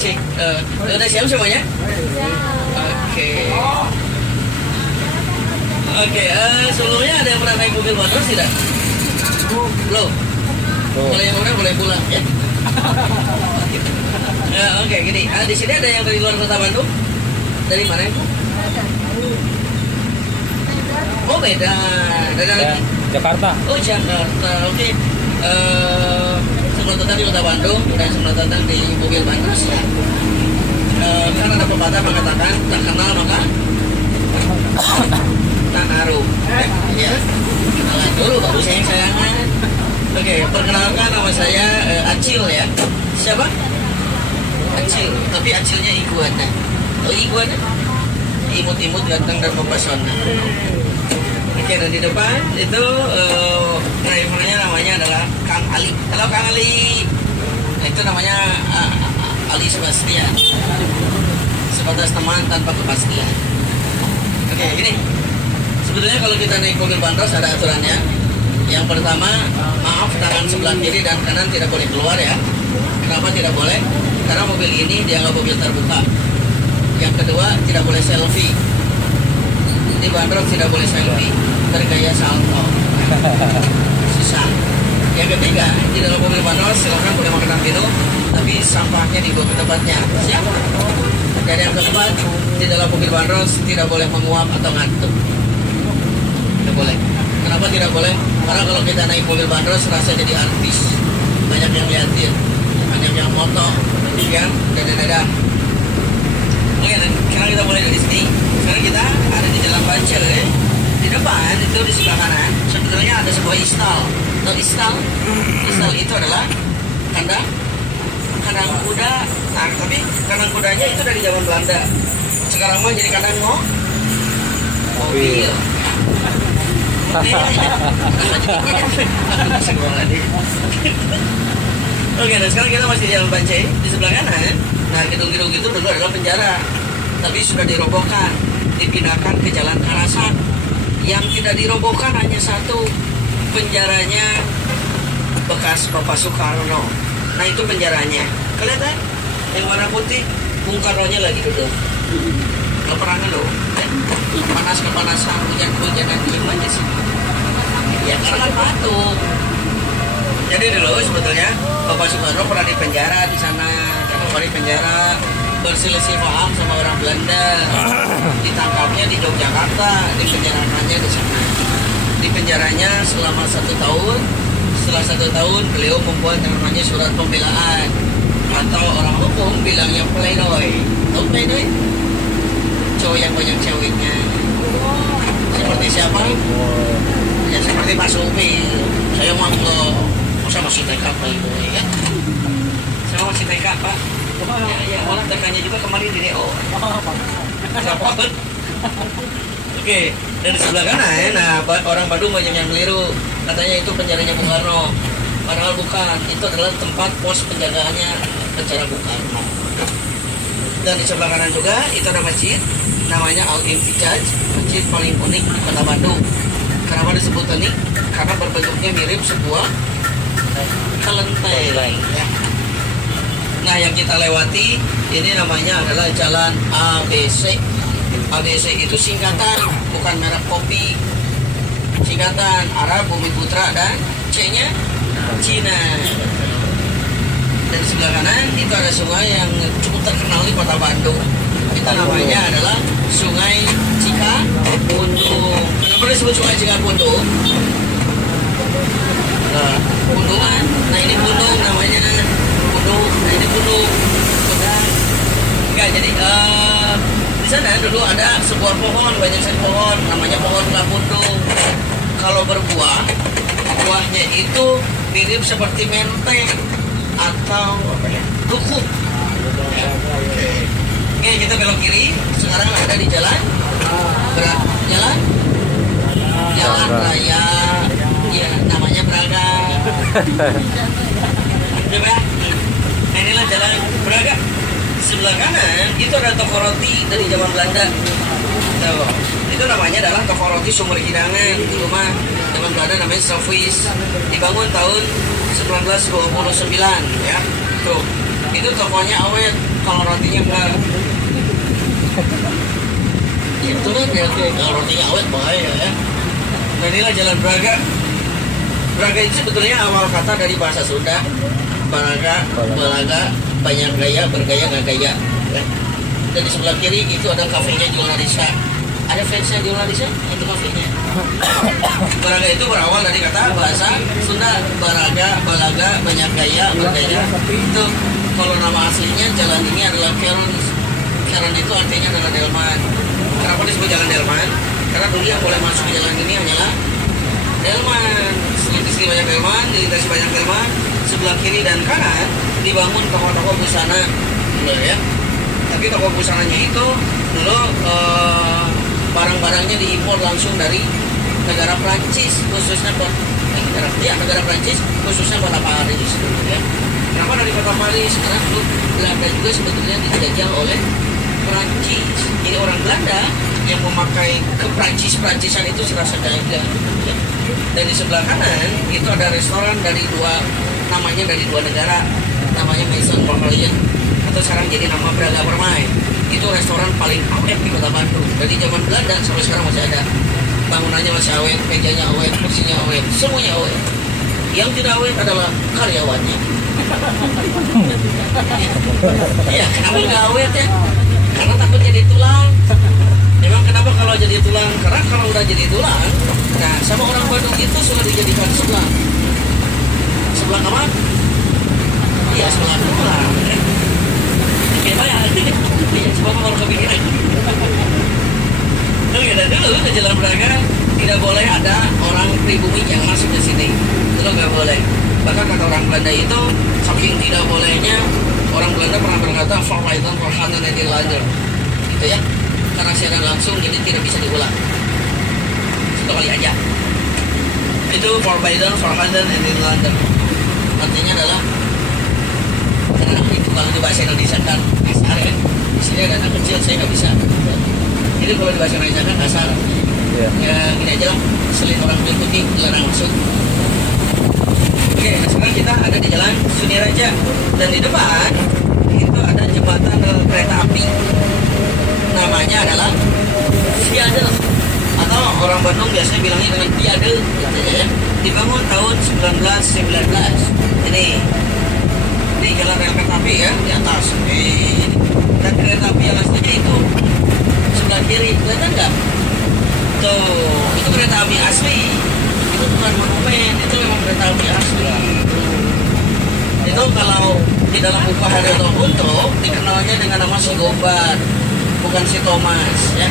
cek. Udah siap semuanya? Oke. Oke, sebelumnya ada yang pernah naik mobil bandros tidak? Belum. Kalau yang udah boleh pulang ya. Ya, oke, gini. Di sini ada yang dari luar kota Bandung? Dari mana itu? Oh, beda. Dari Ya, Jakarta. Oh, Jakarta. Oke. Selamat datang di kota Bandung dan selamat datang di mobil bandros ya. Karena ada pepatah mengatakan tak kenal maka tak naruh. Ya. Kenalan dulu baru sayangan. Oke, perkenalkan nama saya Acil ya. Siapa? Acil, tapi Acilnya iguana. Oh, iguana? Imut-imut ganteng dan mempesona. Oke, dan di depan itu drivernya namanya adalah Kang Ali. Halo Kang Ali. Nah, itu namanya Ali Sebastian. Sebatas teman tanpa kepastian. Oke, ini sebetulnya kalau kita naik mobil bandros ada aturannya. Yang pertama, maaf, tangan sebelah kiri dan kanan tidak boleh keluar ya. Kenapa tidak boleh? Karena mobil ini dianggap mobil terbuka. Yang kedua, tidak boleh selfie. Di bandros tidak boleh selfie, bergaya salto. Susah. Yang ketiga, di dalam mobil bandros silakan boleh makan minum, tapi sampahnya dibawa ke tempatnya. Siap? Dan yang keempat, di dalam mobil bandros tidak boleh menguap atau ngantuk. Tidak boleh. Kenapa tidak boleh? Karena kalau kita naik mobil bandros rasa jadi artis. Banyak yang liatin, banyak yang foto, kan? Dadah. Oke, sekarang kita mulai dari sini. Sekarang kita ada di Jalan Bancel ya. Di depan itu di sebelah kanan sebetulnya ada sebuah istal. Tahu istal? Istal itu adalah kandang kuda. Nah, tapi kandang kudanya itu dari zaman Belanda. Sekarang mah jadi kandang mobil. Oke, dan sekarang kita masih di Jalan Bancai. Di sebelah kanan, nah gedung-gedung itu dulu adalah penjara, tapi sudah dirobohkan, dipindahkan ke Jalan Karasan. Yang tidak dirobohkan hanya satu, penjaranya bekas Bapak Soekarno. Nah itu penjaranya, kelihatan? Yang warna putih, Bung Karno-nya lagi duduk. Peperangan loh, kepanasan, hujan-hujanan diem aja sih. Ya karena kan batu. Jadi dulu sebetulnya Bapak Soekarno pernah di penjara di sana. Kenapa di penjara? Berselisih paham sama orang Belanda. Ditangkapnya di Yogyakarta, dipenjarakannya di sana. Di penjaranya selama 1 tahun. Setelah 1 tahun beliau membuat yang namanya surat pembelaan, atau orang hukum bilangnya pledoi. Tahu pledoi? Cowok yang banyak ceweknya. Seperti siapa? Ya seperti Pak Supir. Saya mau masa masih TK Pak Ibu ya. Saya masih TK Pak. Ya, malah TK-nya juga kemarin di DO. Oke, dan di sebelah kanan, nah orang Bandung banyak yang keliru. Katanya itu penjaranya Bung Karno. Padahal bukan, itu adalah tempat pos penjagaannya penjara Bung Karno. Dan di sebelah kanan juga itu ada masjid namanya Al-Infijaj, masjid paling unik di kota Bandung. Kenapa disebut unik? Karena berbentuknya mirip sebuah kelenteng ya. Nah yang kita lewati ini namanya adalah Jalan ABC. ABC itu singkatan, bukan merek kopi. Singkatan Arab, Bumi Putra, dan C-nya Cina. Dan di sebelah kanan itu ada sungai yang cukup terkenal di kota Bandung. Itu namanya adalah Sungai Cikapundung. Kenapa disebut Sungai Cikapundung? Nah, Pundungan. Nah ini Pundung namanya. Pundung. Nah ini Pundung. Enggak, jadi di sana dulu ada sebuah pohon, banyak sekali pohon, namanya pohon Kapundung. Kalau berbuah, buahnya itu mirip seperti menteng atau duku. Oke, kita belok kiri. Sekarang ada di jalan raya. Ya, namanya Braga. Coba. Nah, inilah jalan Braga. Di sebelah kanan itu ada toko roti dari zaman Belanda. Tuh, itu namanya adalah toko roti Sumur Hidangan. Di rumah zaman Belanda namanya Sofis. Dibangun tahun 1929 ya. Tuh, Itu tokonya awet, kalau rotinya enggak. Itu kan ya, kalau rotinya awet bahaya ya. Nah inilah Jalan Braga. Braga itu sebetulnya awal kata dari bahasa Sunda. Balaga, banyak gaya, bergaya nggak gaya. Ya. Dan di sebelah kiri itu ada kafenya Jualarisa. Ada fansnya Jualarisa, itu kafenya. Balaga itu berawal dari kata bahasa Sunda. Balaga, banyak gaya, bergaya. Itu kalau nama aslinya jalan ini adalah Keron. Keron itu artinya adalah delman. Kenapa disebut jalan delman? Karena dulu yang boleh masuk ke jalan ini hanyalah delman. Dilintasi banyak delman, dilintasi banyak delman. Sebelah kiri dan kanan dibangun toko-toko busana dulu ya. Tapi toko busananya itu dulu barang-barangnya diimpor langsung dari negara Prancis, khususnya negara Prancis, khususnya kota Paris ya. Kenapa dari kota Paris? Karena dulu Belanda juga sebetulnya dijajah oleh Prancis. Jadi orang Belanda yang memakai Prancis-Prancisan itu serasa dagang ya. Dan di sebelah kanan itu ada restoran dari dua negara, namanya Maison Pavilion atau sekarang jadi nama Braga Permai. Itu restoran paling awet di kota Bandung. Dari zaman Belanda sampai sekarang masih ada. Bangunannya masih awet, mejanya awet, kursinya awet, semuanya awet. Yang tidak awet adalah karyawannya. Iya, kenapa nggak awet ya? Karena takut jadi tulang. Memang kenapa kalau jadi tulang? Karena kalau udah jadi tulang, nah sama orang Bandung itu sudah dijadikan sebelah. Sebelah kamar? Iya, sebelah tulang. Gimana ya? Iya, coba kalau kepikiran. Oke, dan dulu ke Jalan Braga tidak boleh ada orang pribumi yang masuk ke sini. Itu nggak boleh. Bahkan kata orang Belanda itu saking tidak bolehnya, orang Belanda pernah berkata "Verwijden, Verhanden en Nederlander", gitu ya. Karena siaran langsung jadi tidak bisa diulang. Satu kali aja. Itu Verwijden, Verhanden en Nederlander. Artinya adalah karena itu kalau di bahasa Indonesia kan kasar ya. Di sini ada anak kecil saya nggak bisa. Jadi kalau di bahasa Indonesia kan kasar. Ya gini aja lah, selain orang kulit putih dilarang masuk. Oke, nah sekarang kita ada di Jalan Suniraja dan di depan itu ada jembatan rel kereta api. Namanya adalah Viade atau orang Bandung biasanya bilangnya dengan Viade katanya ya. Dibangun tahun 1919. Ini jalan rel kereta api ya di atas. Dan kereta api yang aslinya itu sebelah kiri, kelihatan nggak? Tuh, itu kereta api asli. Itu bukan monumen, itu memang kereta api asli. Itu kalau di dalam buku Haryoto Punto dikenalnya dengan nama si Gobar, bukan si Thomas ya.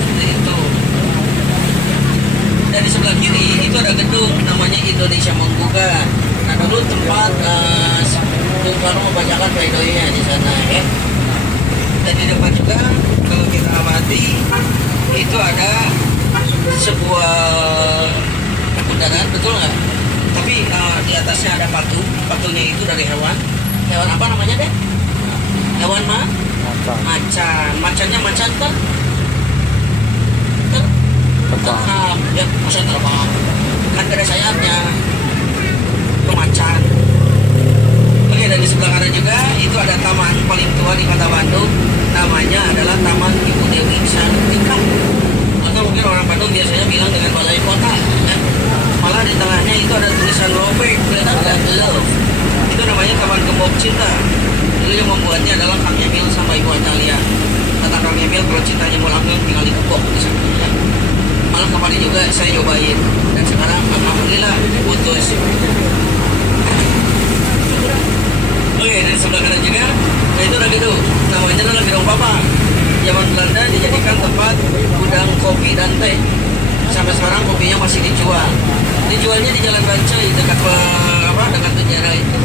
Seperti itu. Dan di sebelah kiri itu ada gedung namanya Indonesia Menggugat. Nah dulu tempat Bung Karno membacakan pleidoinya di sana ya. Dan di depan juga kalau kita amati itu ada sebuah bundaran, betul nggak? Tapi di atasnya ada patunya itu dari hewan apa namanya deh? Hewan macannya macan kan? Terbang, ya macan terbang. Kan ada sayapnya, macan. Oke, dan di sebelah kanan juga itu ada taman paling tua di kota Bandung. Namanya adalah Taman Ibu Dewi Sartika. Atau mungkin orang Bandung biasanya bilang dengan balai kota ya. Malah di tengahnya itu ada tulisan Robek, kelihatan ada Love. Itu namanya Taman Gembok Cinta. Itu yang membuatnya adalah Kang Emil sama Ibu Atalia. Kata Kang Emil kalau cintanya mau langgeng tinggal digembok di sana ya. Malah kemarin juga saya nyobain dan sekarang alhamdulillah putus. Oke, dan sebelah kanan juga, nah itu ada gedung, namanya adalah Gedung Papa. Zaman Belanda dijadikan tempat gudang kopi dan teh. Sampai sekarang kopinya masih dijual. Dijualnya di Jalan Bancai dekat dekat penjara itu.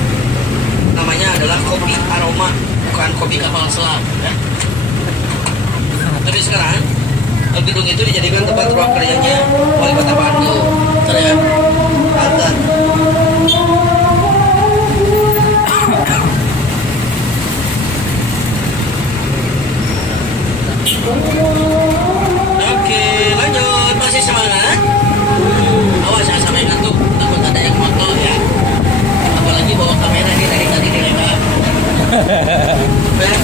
Namanya adalah Kopi Aroma, bukan kopi kapal selam. Ya. Tapi sekarang gedung itu dijadikan tempat ruang kerjanya Wali Kota Bandung. Terlihat, Banten. Oke, lanjut. Masih semangat? Awas jangan sampai ngantuk. Takut ada yang motor ya. Apalagi bawa kamera dia. Nah,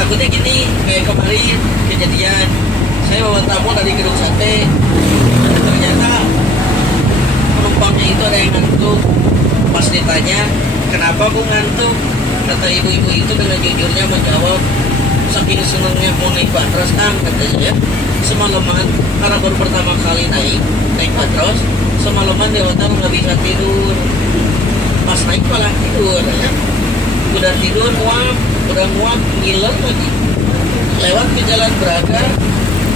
takutnya gini, kayak kemarin kejadian saya bawa tamu dari gedung sate, ternyata penumpangnya itu ada yang ngantuk. Pas ditanya kenapa bu ngantuk, kata ibu-ibu itu dengan jujurnya menjawab, saking senangnya mau naik bandros katanya ya, semalaman karena baru pertama kali naik bandros, semalaman di hotel nggak bisa tidur, pas naik malah tidur ya. Udah tidur muak ngiler lagi, lewat ke Jalan Braga.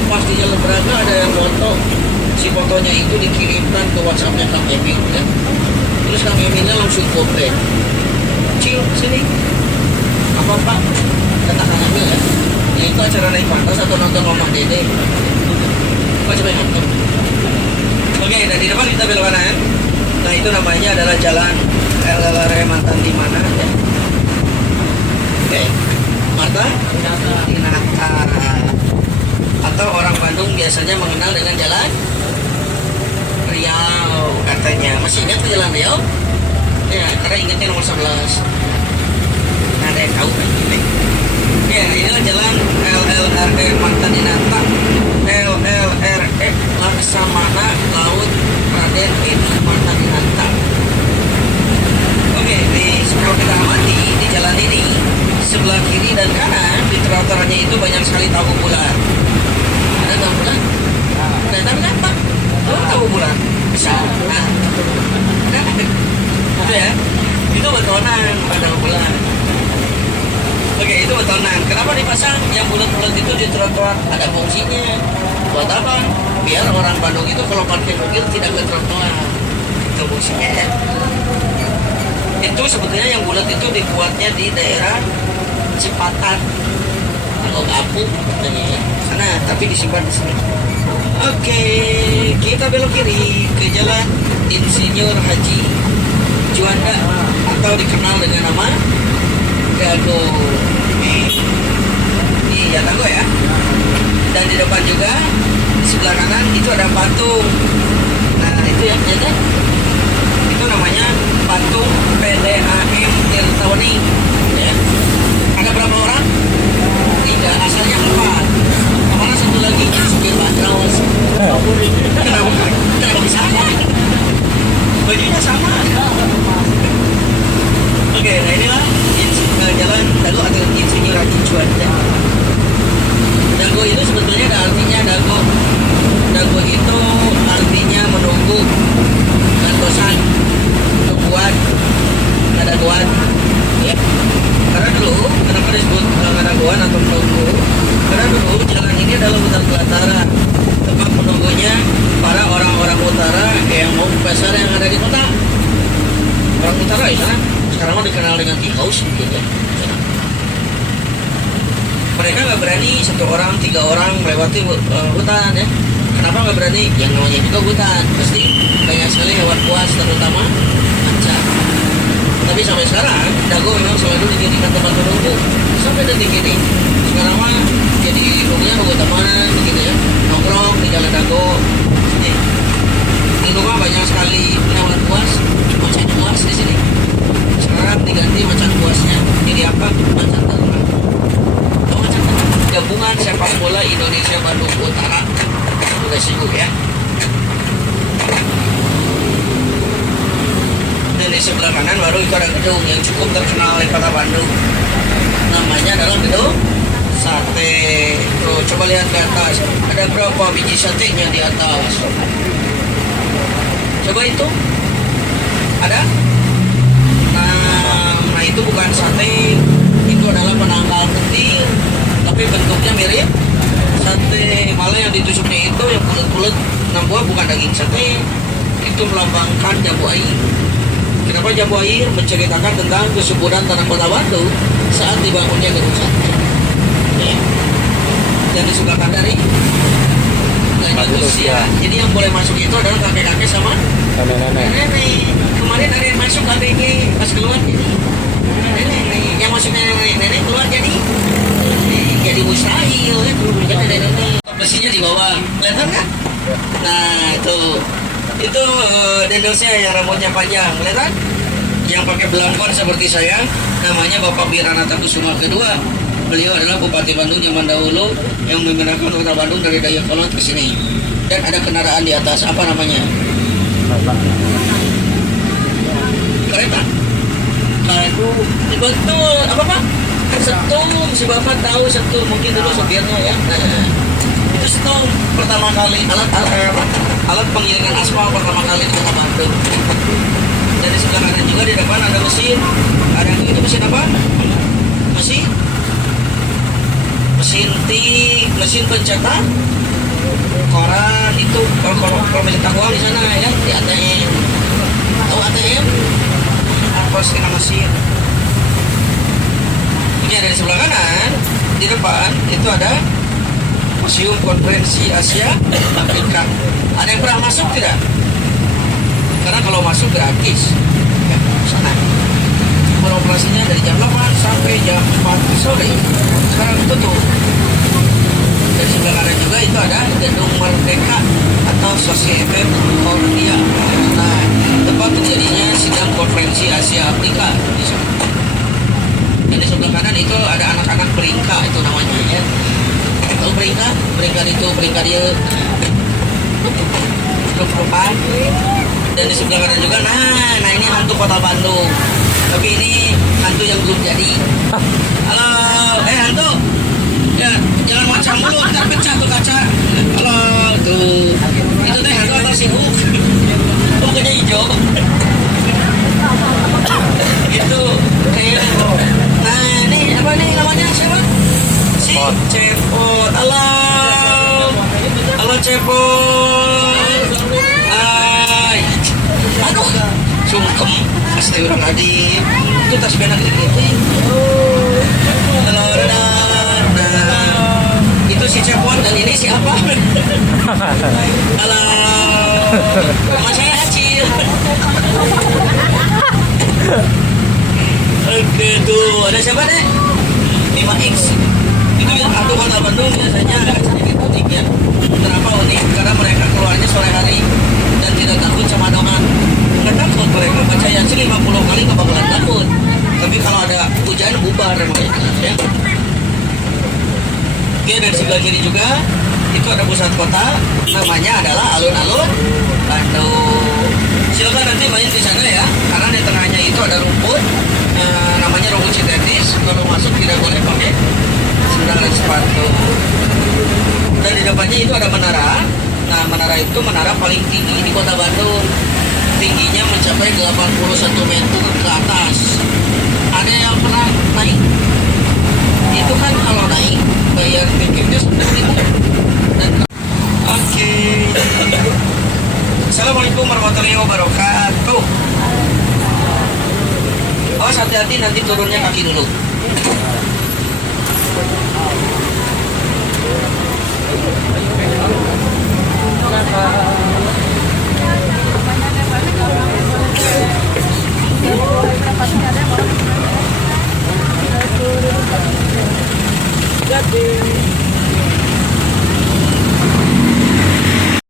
Pas di Jalan Braga ada yang foto, si fotonya itu dikirimkan ke WhatsAppnya Kang Emil ya. Terus Kang Emilnya langsung komplain, Cil sini apa pak, kata Kang Emil ya, itu acara naik pantas atau nonton Mama Dede, kok coba nonton. Oke, dan di depan kita belok kanan. Nah itu namanya adalah Jalan LLR Mantan di mana ya. Oke, Marta Dinata, atau orang Bandung biasanya mengenal dengan Jalan Riau katanya. Masih ingat Jalan Riau? Ya, karena ingatnya nomor 11. Nah, ada yang tahu kan? Ya, inilah Jalan LLRE Marta Dinata, LLRE Laksamana Laut Raden Edi Marta Dinata. Oke, kalau kita amati di jalan ini, sebelah kiri dan kanan di trotoarnya itu banyak sekali tahu bulan. Ada tahu bulan? Ada apa? Tahu bulan. Bisa. Nah, itu ya. Itu betonan pada bulan. Oke, itu betonan. Kenapa dipasang yang bulat-bulat itu di trotoar? Ada fungsinya. Buat apa? Biar orang Bandung itu kalau parkir mobil tidak ke trotoar. Itu fungsinya ya. Itu sebetulnya yang bulat itu dibuatnya di daerah Cipatan atau Apung sana, tapi disimpan di sini. Oke, kita belok kiri ke Jalan Insinyur Haji Juanda atau dikenal dengan nama Dago. Iya, Dago ya. Dan di depan juga di sebelah kanan itu ada patung. Nah itu ya, ternyata itu namanya patung PDAM Tirtawani ya. Ada berapa orang? 3, asalnya 4. Mana satu lagi supir bandros. Kenapa bisa? Bajunya sama. Oke, nah inilah Jalan Dago atau Insinyur Haji Juanda. Dago itu sebetulnya ada artinya dago. Dago itu artinya menunggu, gantosan, tungguan, dagoan ya. Karena dulu, kenapa disebut dagoan atau menunggu? Karena dulu jalan ini adalah hutan belantara, tempat menunggunya para orang-orang utara yang mau ke pasar yang ada di kota. Orang utara ya sana, sekarang mau dikenal dengan tea house gitu ya. Mereka nggak berani 1 orang, 3 orang melewati hutan ya. Kenapa nggak berani? Yang namanya juga hutan, pasti banyak sekali hewan buas, terutama macan. Tapi sampai sekarang dago memang selalu dijadikan tempat menunggu sampai detik ini. Sekarang mah jadi nunggu teman begitu ya, nongkrong di Jalan Dago sini. Di rumah banyak sekali hewan buas, macan buas di sini. Sekarang diganti macan buasnya jadi apa? Macan ternak. Macan ternak gabungan sepak bola Indonesia Bandung Utara. Udah sibuk ya. Dan di sebelah kanan baru itu ada gedung yang cukup terkenal di kota Bandung. Namanya adalah gedung sate. Tuh, coba lihat ke atas. Ada berapa biji satenya di atas? Coba itu. Ada? Nah itu bukan sate. Itu adalah penangkal petir. Tapi bentuknya mirip sate. Malah yang ditusuknya itu yang bulat-bulat 6 buah bukan daging sate. Itu melambangkan jambu air. Kenapa jambu air? Menceritakan tentang kesuburan tanah kota Bandung saat dibangunnya gedung sate. Ya. Dan di sebelah kanan ini lanjut usia. Jadi yang boleh masuk itu adalah kakek-kakek sama nenek. Kemarin ada yang masuk kakeknya pas keluar jadi nenek. Yang masuknya nenek keluar jadi mustahil ya. Jadi nenek. Besinya di bawah, kelihatan kan? Nah itu dendosnya yang rambutnya panjang, kelihatan? Yang pakai belangkon seperti saya, namanya Bapak Wiranata Kusuma kedua. Beliau adalah Bupati Bandung zaman dahulu yang memindahkan kota Bandung dari Dayakolot ke sini. Dan ada kendaraan di atas, apa namanya? Kereta. Aduh, betul. Apa Pak? Setum, si Bapak tahu setum, mungkin dulu Soekarno ya. Nah, itu setum pertama kali alat penggilingan aspal pertama kali di kota Bandung. Dan di sebelah kanan juga di depan ada mesin. Ada itu mesin apa? Mesin tik, mesin pencetak koran itu kalau mencetak uang di sana ya di ATM. Tahu ATM? Apa sih nama mesin? Ini ada di sebelah kanan, di depan itu ada Museum Konferensi Asia Afrika. Ada yang pernah masuk tidak? Karena kalau masuk gratis. Ya, sana. Beroperasinya dari jam 8 sampai jam 4 sore. Sekarang tutup. Dari sebelah kanan juga itu ada Gedung Merdeka atau Societe Korea. Nah, tempat terjadinya sidang konferensi Asia Afrika. Dan di sebelah kanan itu ada anak-anak beringka itu namanya ya. Tahu beringka? Beringka itu beringka dia. Grup-grupan. Dan di sebelah kanan juga, nah ini hantu kota Bandung. Tapi ini hantu yang belum jadi. Halo, hantu. Ya, jangan macam mulu, ntar pecah tuh kaca. Halo, tuh. Itu teh hantu atau sibuk? Pokoknya hijau. Itu kayak. Nah, ini apa nih namanya siapa? Si Cepot. Halo. Halo Cepot. Hai. Aduh, sungkem. Astagfirullahaladzim. Itu tas benak gitu. Halo, nah, itu si Cepot dan ini siapa? Halo. Nama saya Acil. Oke, tuh ada siapa deh? 5X. Itu yang hantu kota Bandung biasanya agak sedikit unik ya. Kenapa unik? Karena mereka keluarnya sore hari dan tidak takut sama dongan. Nggak takut mereka, percaya sih 50 kali nggak bakalan takut. Tapi kalau ada hujan bubar mereka ya. Oke, dari sebelah kiri juga itu ada pusat kota, namanya adalah alun-alun Bandung. Silakan nanti main di sana ya, karena di tengahnya itu ada rumput, namanya rumput sintetis. Kalau masuk tidak boleh pakai sandal dan sepatu. Dan di depannya itu ada menara. Nah, menara itu menara paling tinggi di kota Bandung. Tingginya mencapai 81 meter ke atas. Ada yang pernah naik? Itu kan kalau naik bayar tiketnya Rp10.000. Oke. Assalamualaikum warahmatullahi wabarakatuh. Awas hati-hati nanti turunnya kaki dulu. Terima kasih.